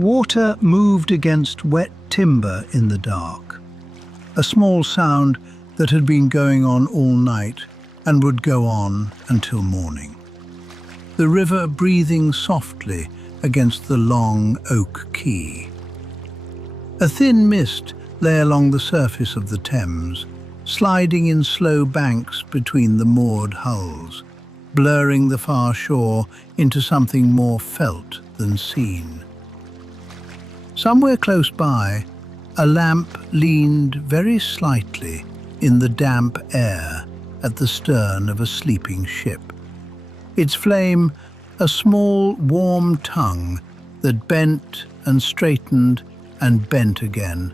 Water moved against wet timber in the dark, a small sound that had been going on all night and would go on until morning. The river breathing softly against the long oak quay. A thin mist lay along the surface of the Thames, sliding in slow banks between the moored hulls, blurring the far shore into something more felt than seen. Somewhere close by, a lamp leaned very slightly in the damp air at the stern of a sleeping ship. Its flame a small, warm tongue that bent and straightened and bent again,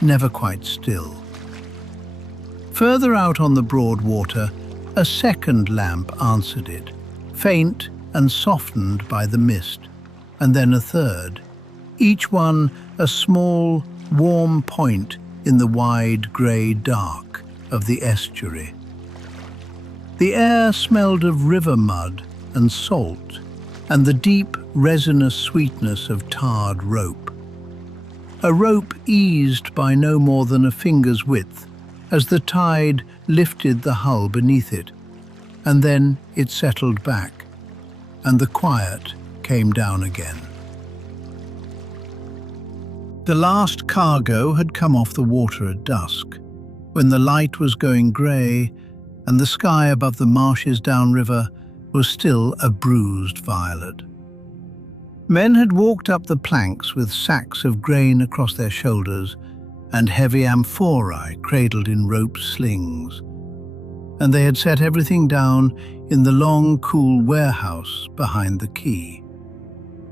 never quite still. Further out on the broad water, a second lamp answered it, faint and softened by the mist, and then a third, each one a small, warm point in the wide grey dark of the estuary. The air smelled of river mud and salt, and the deep, resinous sweetness of tarred rope. A rope eased by no more than a finger's width as the tide lifted the hull beneath it, and then it settled back, and the quiet came down again. The last cargo had come off the water at dusk, when the light was going grey and the sky above the marshes downriver was still a bruised violet. Men had walked up the planks with sacks of grain across their shoulders and heavy amphorae cradled in rope slings, and they had set everything down in the long, cool warehouse behind the quay.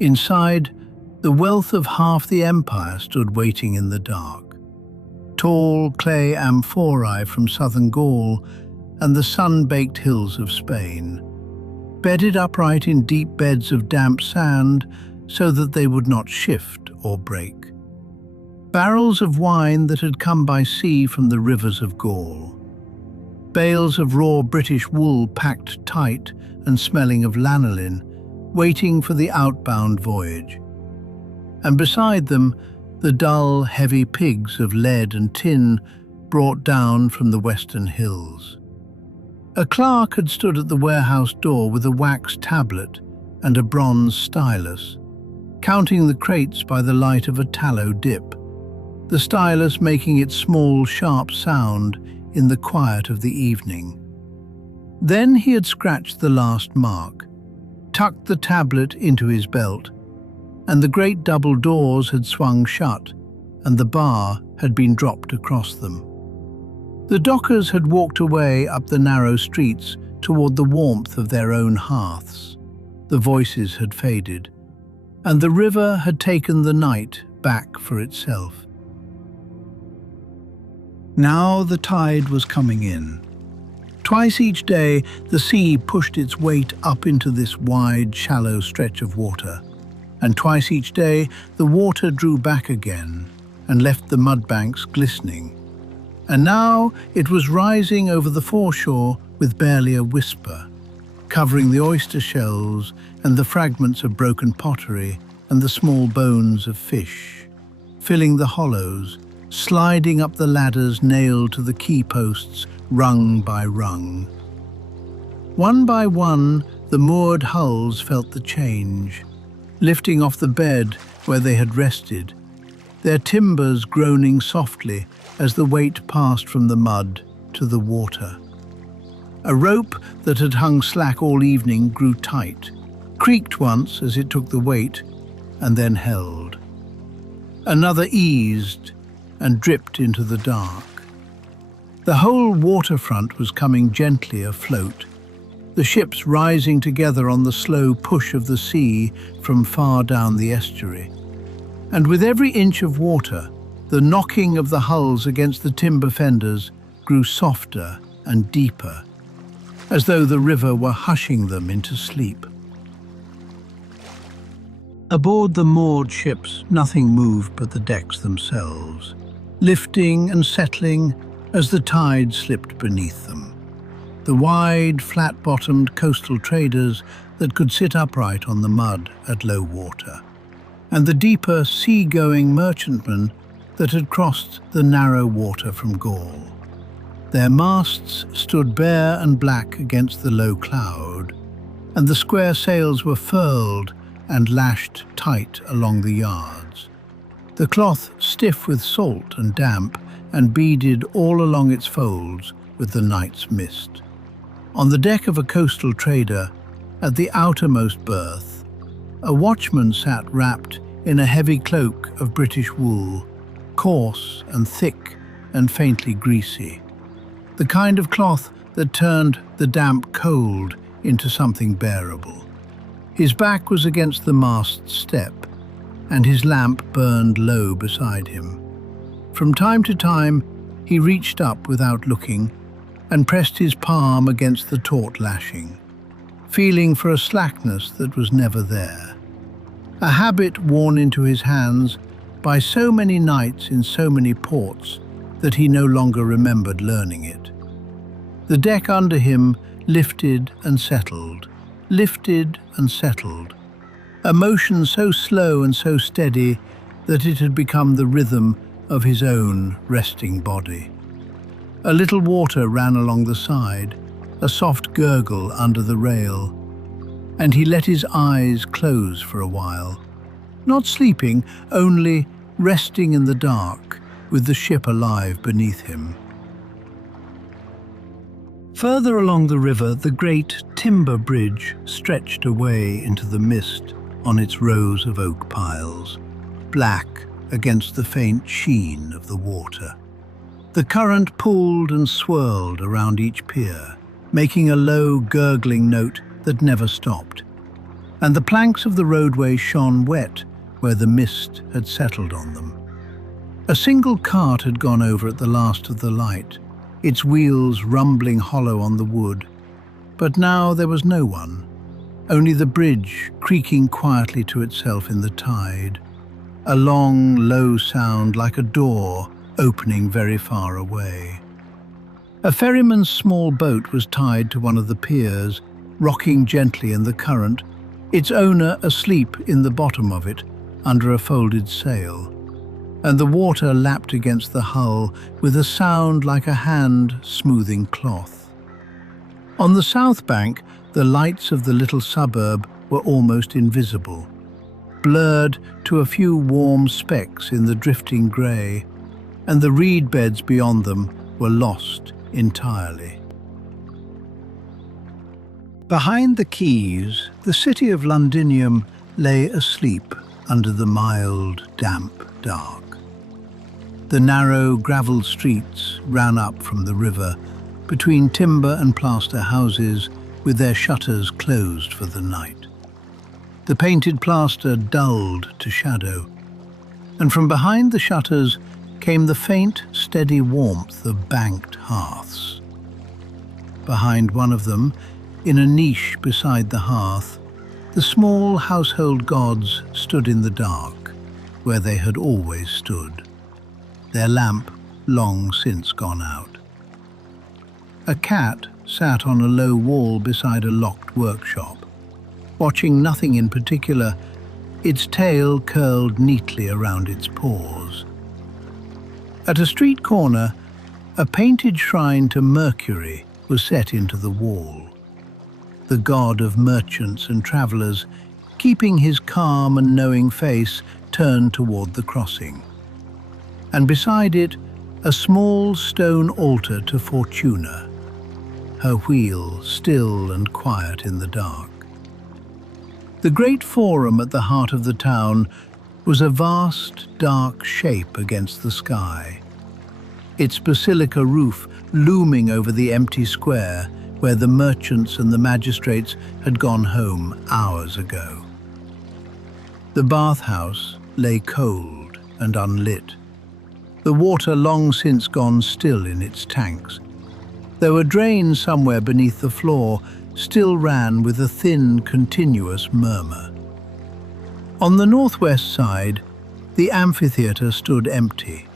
Inside, the wealth of half the empire stood waiting in the dark. Tall clay amphorae from southern Gaul and the sun-baked hills of Spain, bedded upright in deep beds of damp sand so that they would not shift or break. Barrels of wine that had come by sea from the rivers of Gaul. Bales of raw British wool packed tight and smelling of lanolin, waiting for the outbound voyage. And beside them, the dull, heavy pigs of lead and tin brought down from the western hills. A clerk had stood at the warehouse door with a wax tablet and a bronze stylus, counting the crates by the light of a tallow dip, the stylus making its small, sharp sound in the quiet of the evening. Then he had scratched the last mark, tucked the tablet into his belt, and the great double doors had swung shut, and the bar had been dropped across them. The dockers had walked away up the narrow streets toward the warmth of their own hearths. The voices had faded, and the river had taken the night back for itself. Now the tide was coming in. Twice each day the sea pushed its weight up into this wide, shallow stretch of water, and twice each day the water drew back again and left the mudbanks glistening. And now it was rising over the foreshore with barely a whisper, covering the oyster shells and the fragments of broken pottery and the small bones of fish, filling the hollows, sliding up the ladders nailed to the quay posts rung by rung. One by one, the moored hulls felt the change, lifting off the bed where they had rested, their timbers groaning softly as the weight passed from the mud to the water. A rope that had hung slack all evening grew tight, creaked once as it took the weight, and then held. Another eased and dripped into the dark. The whole waterfront was coming gently afloat, the ships rising together on the slow push of the sea from far down the estuary. And with every inch of water, the knocking of the hulls against the timber fenders grew softer and deeper, as though the river were hushing them into sleep. Aboard the moored ships, nothing moved but the decks themselves, lifting and settling as the tide slipped beneath them. The wide, flat-bottomed coastal traders that could sit upright on the mud at low water, and the deeper sea-going merchantmen that had crossed the narrow water from Gaul. Their masts stood bare and black against the low cloud, and the square sails were furled and lashed tight along the yards. The cloth stiff with salt and damp, and beaded all along its folds with the night's mist. On the deck of a coastal trader, at the outermost berth, a watchman sat wrapped in a heavy cloak of British wool, coarse and thick and faintly greasy, the kind of cloth that turned the damp cold into something bearable. His back was against the mast step, and his lamp burned low beside him. From time to time, he reached up without looking and pressed his palm against the taut lashing, feeling for a slackness that was never there, a habit worn into his hands by so many nights in so many ports that he no longer remembered learning it. The deck under him lifted and settled, a motion so slow and so steady that it had become the rhythm of his own resting body. A little water ran along the side, a soft gurgle under the rail, and he let his eyes close for a while, not sleeping, only resting in the dark with the ship alive beneath him. Further along the river, the great timber bridge stretched away into the mist on its rows of oak piles, black against the faint sheen of the water. The current pulled and swirled around each pier, making a low, gurgling note that never stopped, and the planks of the roadway shone wet where the mist had settled on them. A single cart had gone over at the last of the light, its wheels rumbling hollow on the wood, but now there was no one, only the bridge creaking quietly to itself in the tide, a long, low sound like a door opening very far away. A ferryman's small boat was tied to one of the piers, rocking gently in the current, its owner asleep in the bottom of it under a folded sail, and the water lapped against the hull with a sound like a hand smoothing cloth. On the south bank, the lights of the little suburb were almost invisible, blurred to a few warm specks in the drifting grey, and the reed beds beyond them were lost entirely. Behind the quays, the city of Londinium lay asleep under the mild, damp dark. The narrow, gravelled streets ran up from the river, between timber and plaster houses with their shutters closed for the night. The painted plaster dulled to shadow, and from behind the shutters came the faint, steady warmth of banked hearths. Behind one of them, in a niche beside the hearth, the small household gods stood in the dark, where they had always stood, their lamp long since gone out. A cat sat on a low wall beside a locked workshop, watching nothing in particular, its tail curled neatly around its paws. At a street corner, a painted shrine to Mercury was set into the wall, the god of merchants and travellers, keeping his calm and knowing face turned toward the crossing. And beside it, a small stone altar to Fortuna, her wheel still and quiet in the dark. The great forum at the heart of the town was a vast, dark shape against the sky, its basilica roof looming over the empty square where the merchants and the magistrates had gone home hours ago. The bathhouse lay cold and unlit, the water long since gone still in its tanks, though a drain somewhere beneath the floor still ran with a thin, continuous murmur. On the northwest side, the amphitheatre stood empty,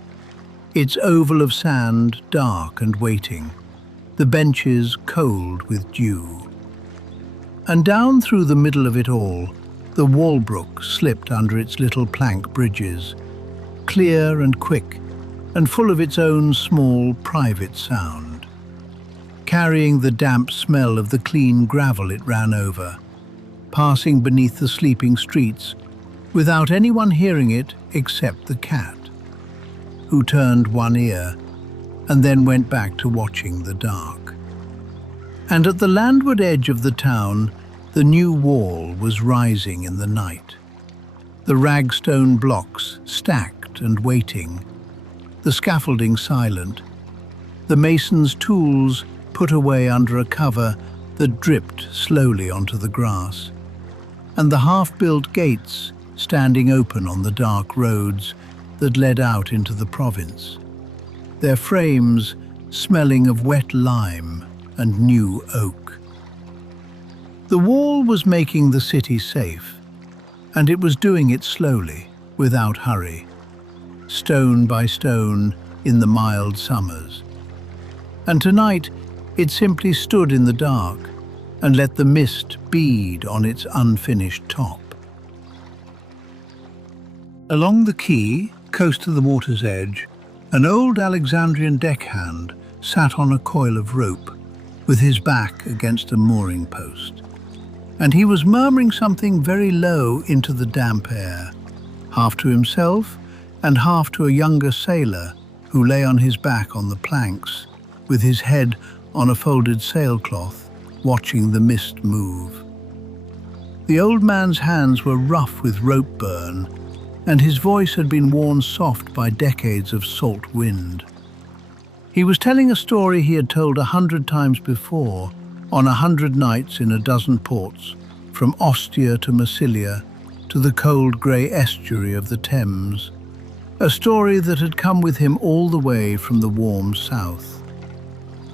its oval of sand dark and waiting, the benches cold with dew. And down through the middle of it all, The Walbrook slipped under its little plank bridges, clear and quick, and full of its own small, private sound, carrying the damp smell of the clean gravel it ran over, passing beneath the sleeping streets, without anyone hearing it except the cat, who turned one ear and then went back to watching the dark. And at the landward edge of the town, the new wall was rising in the night. The ragstone blocks stacked and waiting, the scaffolding silent, the mason's tools put away under a cover that dripped slowly onto the grass, and the half-built gates standing open on the dark roads that led out into the province, their frames smelling of wet lime and new oak. The wall was making the city safe, and it was doing it slowly, without hurry, stone by stone in the mild summers. And tonight it simply stood in the dark and let the mist bead on its unfinished top. Along the quay, close to the water's edge, an old Alexandrian deckhand sat on a coil of rope, with his back against a mooring post. And he was murmuring something very low into the damp air, half to himself and half to a younger sailor who lay on his back on the planks, with his head on a folded sailcloth, watching the mist move. The old man's hands were rough with rope burn, and his voice had been worn soft by decades of salt wind. He was telling a story he had told 100 times before, on 100 nights in a dozen ports, from Ostia to Massilia, to the cold grey estuary of the Thames, a story that had come with him all the way from the warm south.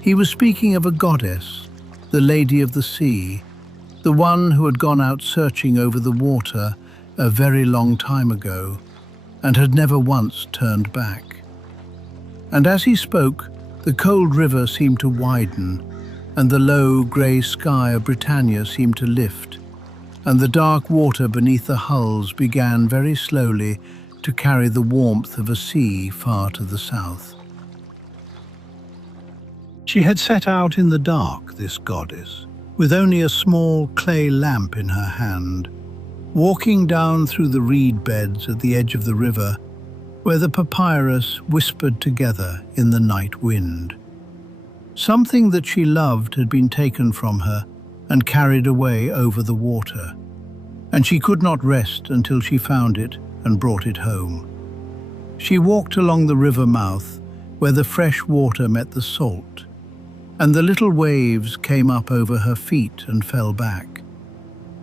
He was speaking of a goddess, the Lady of the Sea, the one who had gone out searching over the water a very long time ago, and had never once turned back. And as he spoke, the cold river seemed to widen, and the low grey sky of Britannia seemed to lift, and the dark water beneath the hulls began very slowly to carry the warmth of a sea far to the south. She had set out in the dark, this goddess, with only a small clay lamp in her hand, walking down through the reed beds at the edge of the river, where the papyrus whispered together in the night wind. Something that she loved had been taken from her and carried away over the water, and she could not rest until she found it and brought it home. She walked along the river mouth, where the fresh water met the salt, and the little waves came up over her feet and fell back.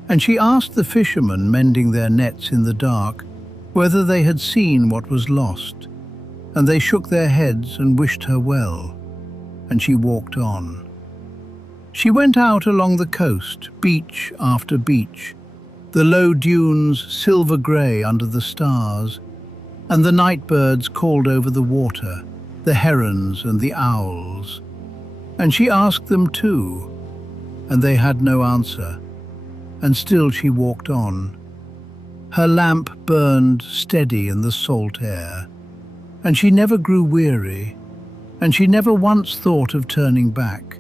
And she asked the fishermen mending their nets in the dark whether they had seen what was lost, and they shook their heads and wished her well, and she walked on. She went out along the coast, beach after beach, the low dunes silver grey under the stars, and the night birds called over the water, the herons and the owls. And she asked them too, and they had no answer, and still she walked on. Her lamp burned steady in the salt air, and she never grew weary, and she never once thought of turning back.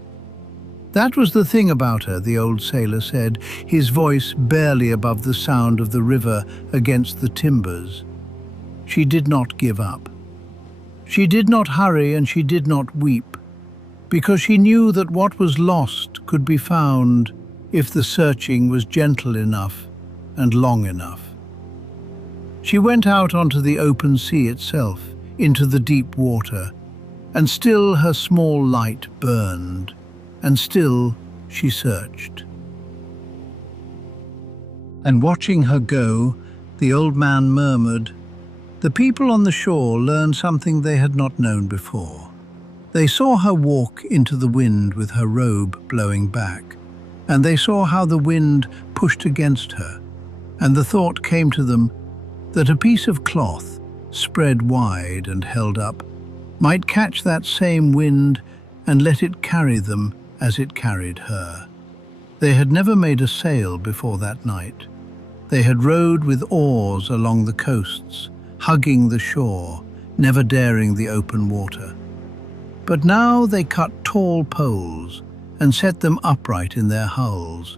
That was the thing about her, the old sailor said, his voice barely above the sound of the river against the timbers. She did not give up. She did not hurry and she did not weep, because she knew that what was lost could be found if the searching was gentle enough and long enough. She went out onto the open sea itself, into the deep water, and still her small light burned, and still she searched. And watching her go, the old man murmured, "The people on the shore learned something they had not known before. They saw her walk into the wind with her robe blowing back, and they saw how the wind pushed against her, and the thought came to them that a piece of cloth, spread wide and held up, might catch that same wind and let it carry them as it carried her. They had never made a sail before that night, They had rowed with oars along the coasts, hugging the shore, never daring the open water. But now they cut tall poles and set them upright in their hulls,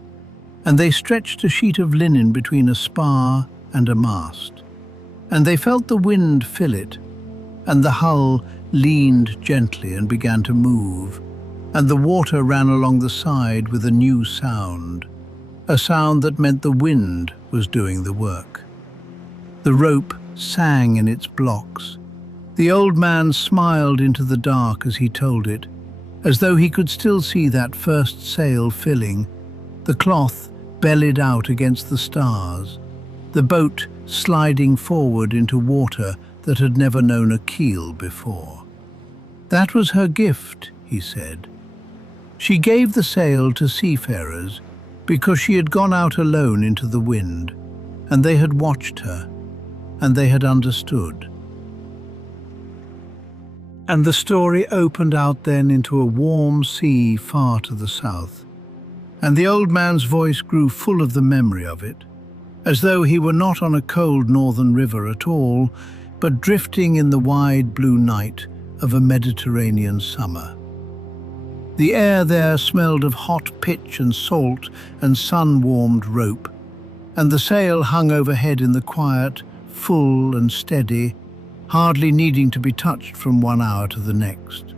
and they stretched a sheet of linen between a spar and a mast. And they felt the wind fill it, and the hull leaned gently and began to move, and the water ran along the side with a new sound, a sound that meant the wind was doing the work. The rope sang in its blocks. The old man smiled into the dark as he told it, as though he could still see that first sail filling, the cloth bellied out against the stars, the boat sliding forward into water that had never known a keel before. That was her gift, he said. She gave the sail to seafarers because she had gone out alone into the wind, and they had watched her, and they had understood. And the story opened out then into a warm sea far to the south, and the old man's voice grew full of the memory of it, as though he were not on a cold northern river at all, but drifting in the wide blue night of a Mediterranean summer. The air there smelled of hot pitch and salt and sun-warmed rope, and the sail hung overhead in the quiet, full and steady, hardly needing to be touched from one hour to the next.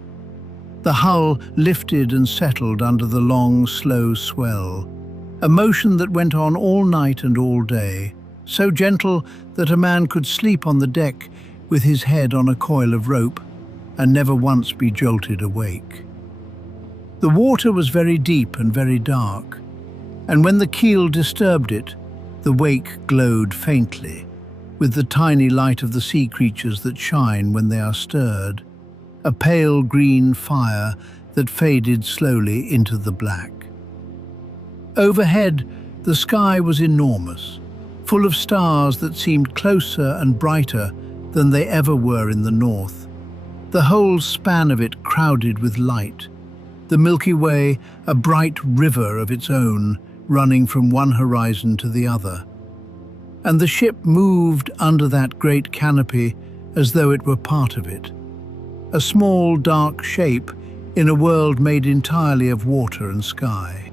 The hull lifted and settled under the long, slow swell, a motion that went on all night and all day, so gentle that a man could sleep on the deck with his head on a coil of rope and never once be jolted awake. The water was very deep and very dark, and when the keel disturbed it, the wake glowed faintly, with the tiny light of the sea creatures that shine when they are stirred, a pale green fire that faded slowly into the black. Overhead, the sky was enormous, full of stars that seemed closer and brighter than they ever were in the north, the whole span of it crowded with light, the Milky Way a bright river of its own running from one horizon to the other. And the ship moved under that great canopy as though it were part of it, a small dark shape in a world made entirely of water and sky.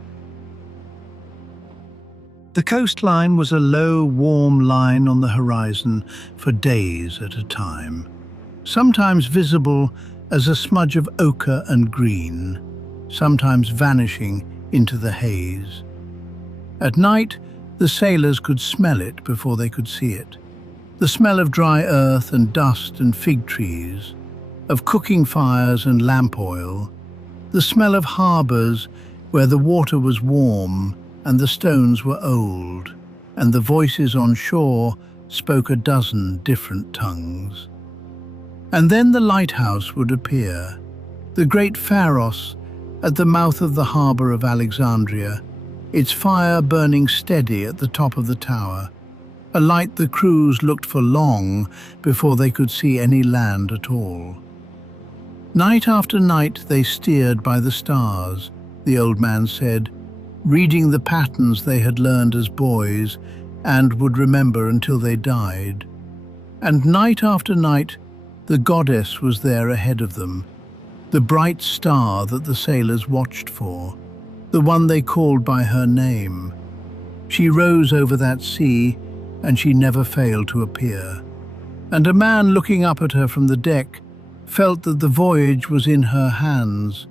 The coastline was a low, warm line on the horizon for days at a time, sometimes visible as a smudge of ochre and green, sometimes vanishing into the haze. At night, the sailors could smell it before they could see it, the smell of dry earth and dust and fig trees, of cooking fires and lamp oil, the smell of harbours where the water was warm and the stones were old, and the voices on shore spoke a dozen different tongues. And then the lighthouse would appear, the great Pharos at the mouth of the harbour of Alexandria, its fire burning steady at the top of the tower, a light the crews looked for long before they could see any land at all. Night after night they steered by the stars, the old man said, reading the patterns they had learned as boys and would remember until they died. And night after night the goddess was there ahead of them, the bright star that the sailors watched for, the one they called by her name. She rose over that sea, and she never failed to appear. And a man looking up at her from the deck felt that the voyage was in her hands,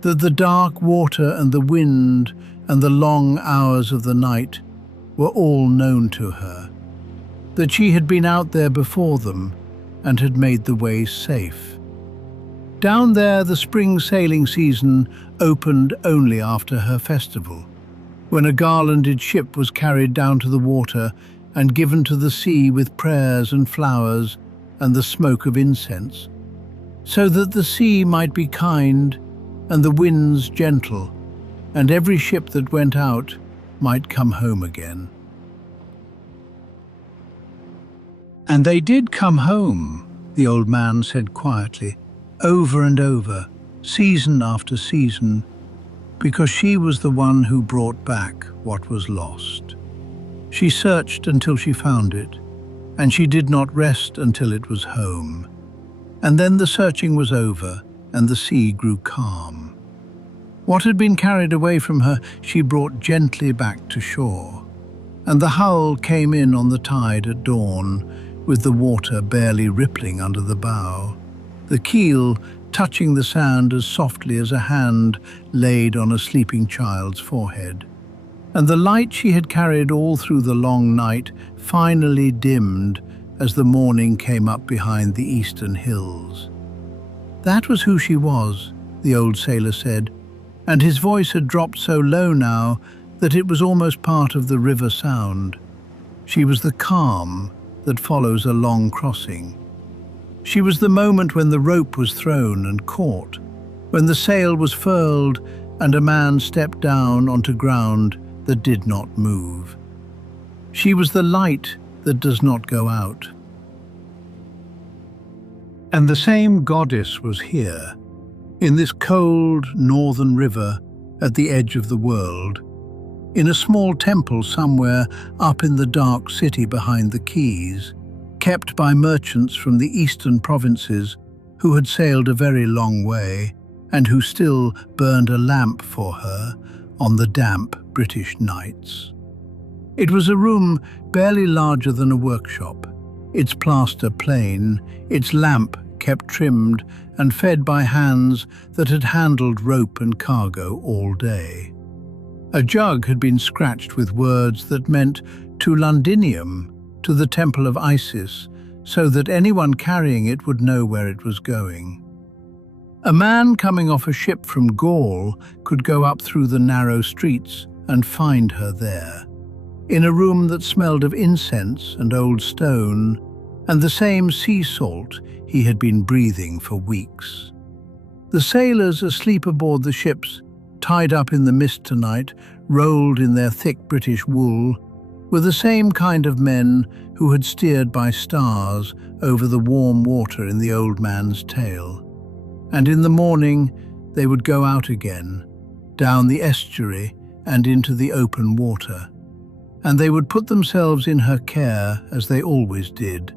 that the dark water and the wind and the long hours of the night were all known to her, that she had been out there before them and had made the way safe. Down there the spring sailing season opened only after her festival, when a garlanded ship was carried down to the water and given to the sea with prayers and flowers and the smoke of incense, so that the sea might be kind and the winds gentle, and every ship that went out might come home again. And they did come home, the old man said quietly, over and over, season after season, because she was the one who brought back what was lost. She searched until she found it, and she did not rest until it was home. And then the searching was over, and the sea grew calm. What had been carried away from her, she brought gently back to shore. And the hull came in on the tide at dawn, with the water barely rippling under the bow, the keel touching the sand as softly as a hand laid on a sleeping child's forehead. And the light she had carried all through the long night finally dimmed as the morning came up behind the eastern hills. That was who she was, the old sailor said, and his voice had dropped so low now that it was almost part of the river sound. She was the calm that follows a long crossing. She was the moment when the rope was thrown and caught, when the sail was furled and a man stepped down onto ground that did not move. She was the light that does not go out. And the same goddess was here, in this cold northern river at the edge of the world, in a small temple somewhere up in the dark city behind the quays, kept by merchants from the eastern provinces who had sailed a very long way and who still burned a lamp for her on the damp British nights. It was a room barely larger than a workshop, its plaster plain, its lamp kept trimmed and fed by hands that had handled rope and cargo all day. A jug had been scratched with words that meant to Londinium, to the temple of Isis, so that anyone carrying it would know where it was going. A man coming off a ship from Gaul could go up through the narrow streets and find her there, in a room that smelled of incense and old stone, and the same sea salt he had been breathing for weeks. The sailors asleep aboard the ships, tied up in the mist tonight, rolled in their thick British wool, were the same kind of men who had steered by stars over the warm water in the old man's tale. And in the morning they would go out again, down the estuary and into the open water. And they would put themselves in her care as they always did,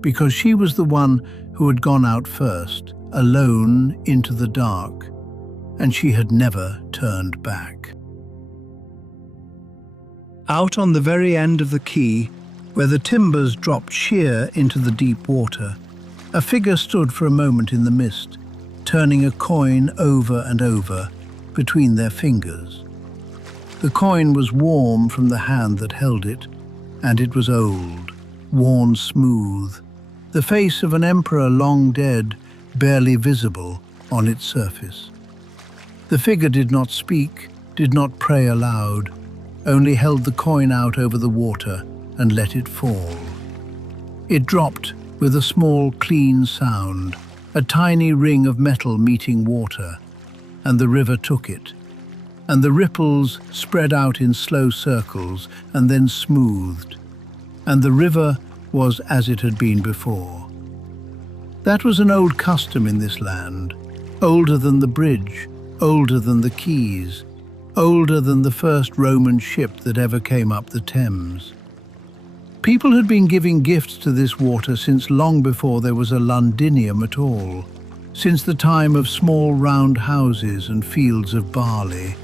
because she was the one who had gone out first, alone into the dark, and she had never turned back. Out on the very end of the quay, where the timbers dropped sheer into the deep water, a figure stood for a moment in the mist, turning a coin over and over between their fingers. The coin was warm from the hand that held it, and it was old, worn smooth, the face of an emperor long dead, barely visible on its surface. The figure did not speak, did not pray aloud, only held the coin out over the water and let it fall. It dropped with a small, clean sound, a tiny ring of metal meeting water, and the river took it, and the ripples spread out in slow circles and then smoothed, and the river was as it had been before. That was an old custom in this land, older than the bridge, older than the quays, older than the first Roman ship that ever came up the Thames. People had been giving gifts to this water since long before there was a Londinium at all, since the time of small round houses and fields of barley,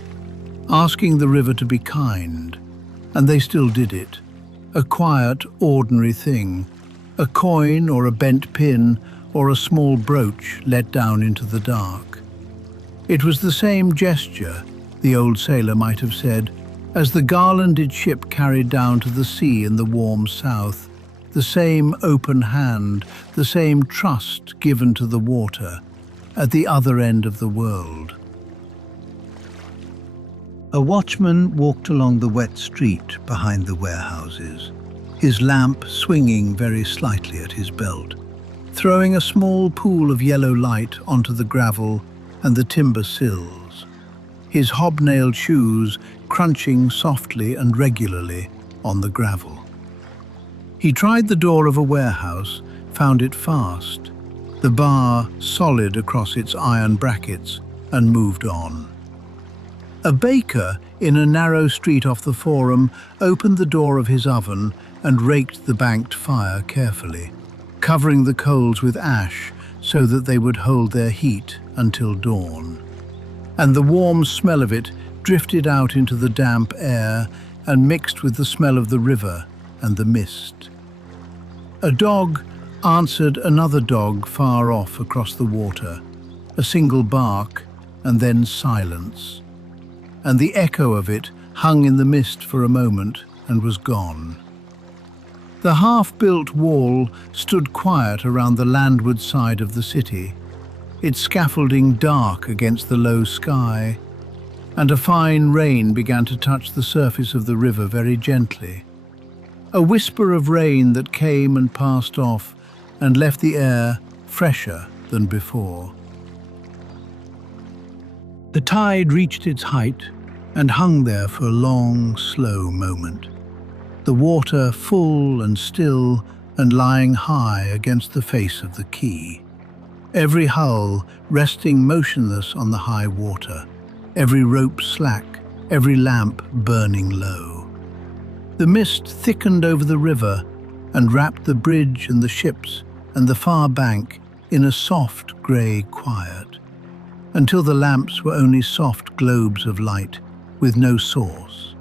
asking the river to be kind, and they still did it. A quiet, ordinary thing, a coin or a bent pin or a small brooch let down into the dark. It was the same gesture, the old sailor might have said, as the garlanded ship carried down to the sea in the warm south, the same open hand, the same trust given to the water at the other end of the world. A watchman walked along the wet street behind the warehouses, his lamp swinging very slightly at his belt, throwing a small pool of yellow light onto the gravel and the timber sills, his hobnailed shoes crunching softly and regularly on the gravel. He tried the door of a warehouse, found it fast, the bar solid across its iron brackets, and moved on. A baker in a narrow street off the Forum opened the door of his oven and raked the banked fire carefully, covering the coals with ash so that they would hold their heat until dawn. And the warm smell of it drifted out into the damp air and mixed with the smell of the river and the mist. A dog answered another dog far off across the water, a single bark and then silence. And the echo of it hung in the mist for a moment and was gone. The half-built wall stood quiet around the landward side of the city, its scaffolding dark against the low sky, and a fine rain began to touch the surface of the river very gently. A whisper of rain that came and passed off and left the air fresher than before. The tide reached its height and hung there for a long, slow moment, the water full and still and lying high against the face of the quay, every hull resting motionless on the high water, every rope slack, every lamp burning low. The mist thickened over the river and wrapped the bridge and the ships and the far bank in a soft grey quiet, until the lamps were only soft globes of light with no source.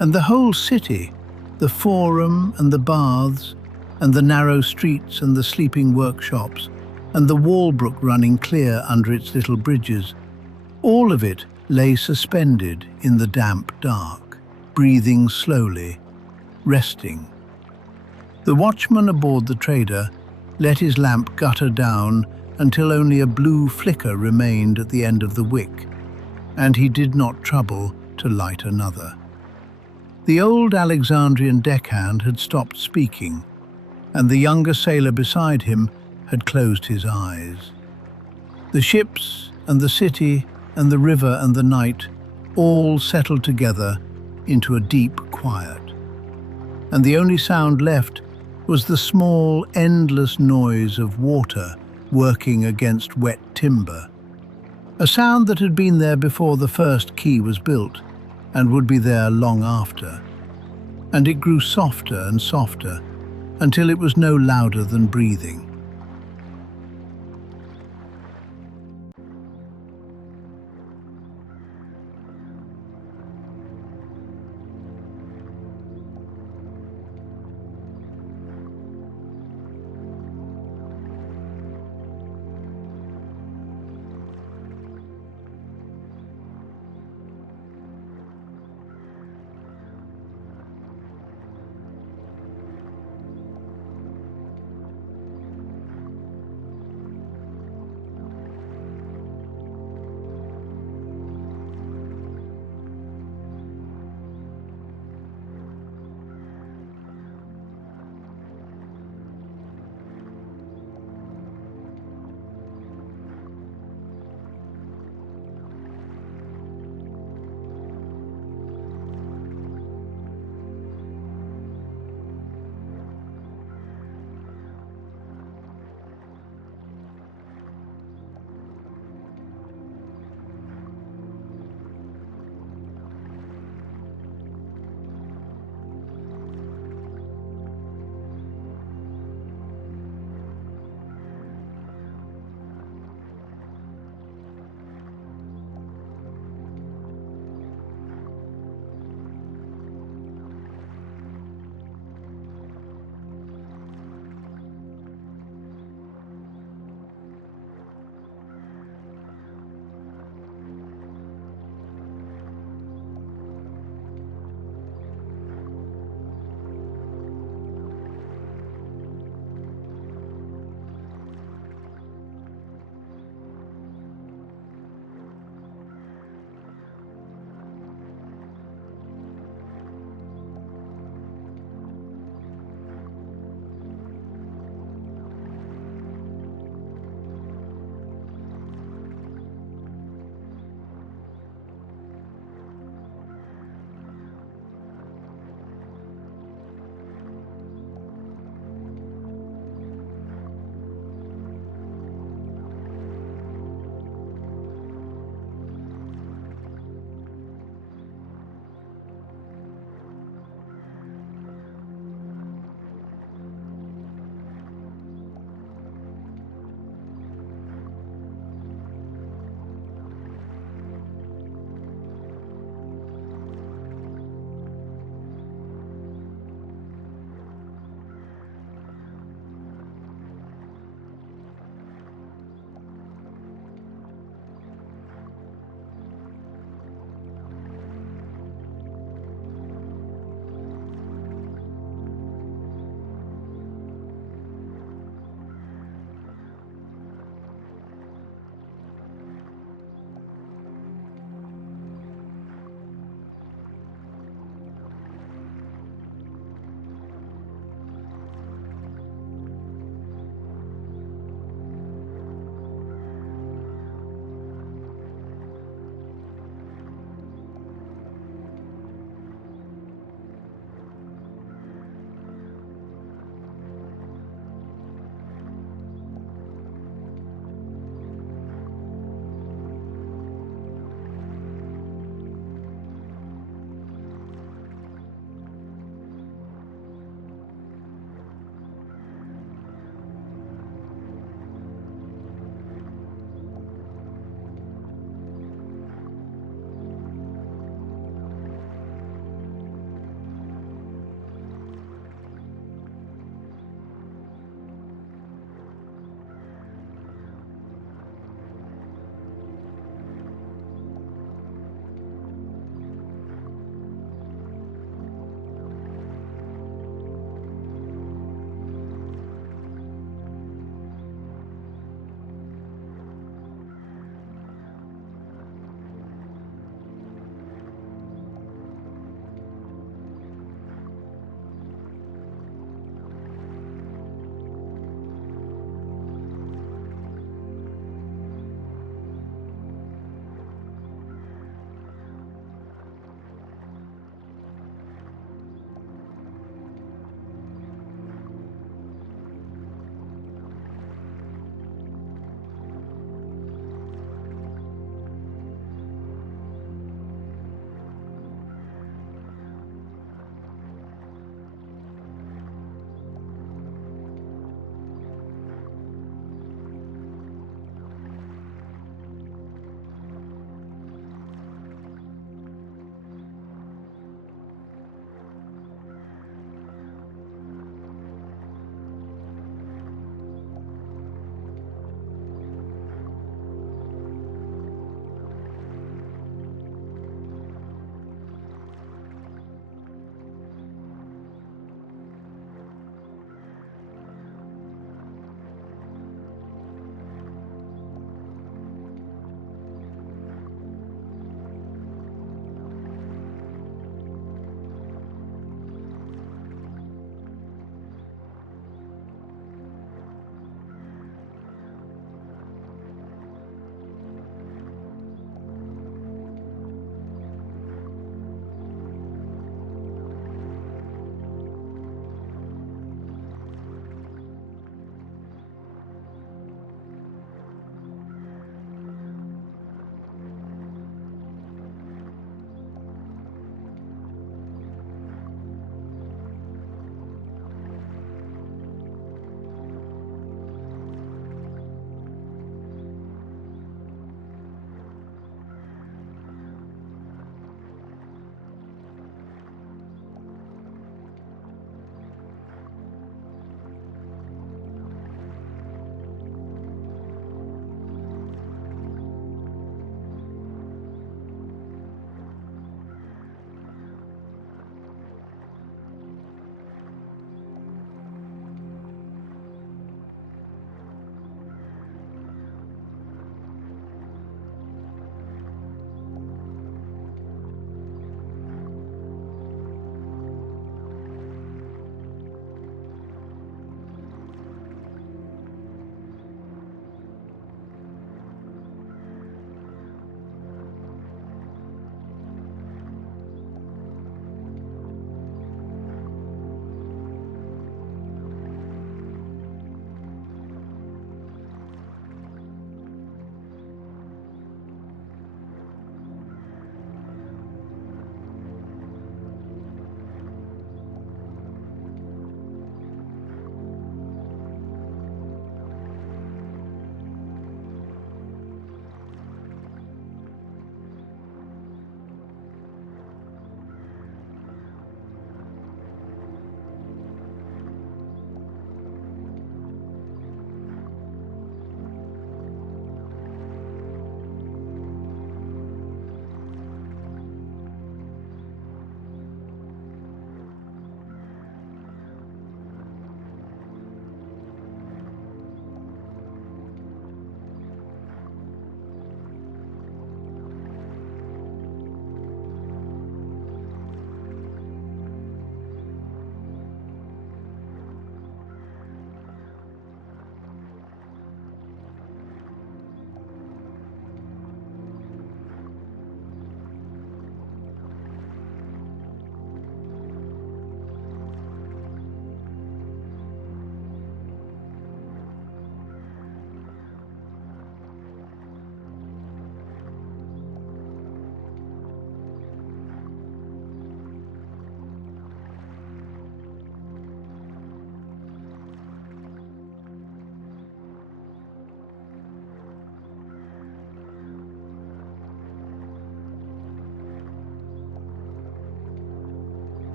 And the whole city, the Forum and the baths, and the narrow streets and the sleeping workshops, and the Walbrook running clear under its little bridges, all of it lay suspended in the damp dark, breathing slowly, resting. The watchman aboard the trader let his lamp gutter down until only a blue flicker remained at the end of the wick, and he did not trouble to light another. The old Alexandrian deckhand had stopped speaking, and the younger sailor beside him had closed his eyes. The ships and the city and the river and the night all settled together into a deep quiet, and the only sound left was the small, endless noise of water working against wet timber, a sound that had been there before the first quay was built and would be there long after. And it grew softer and softer until it was no louder than breathing.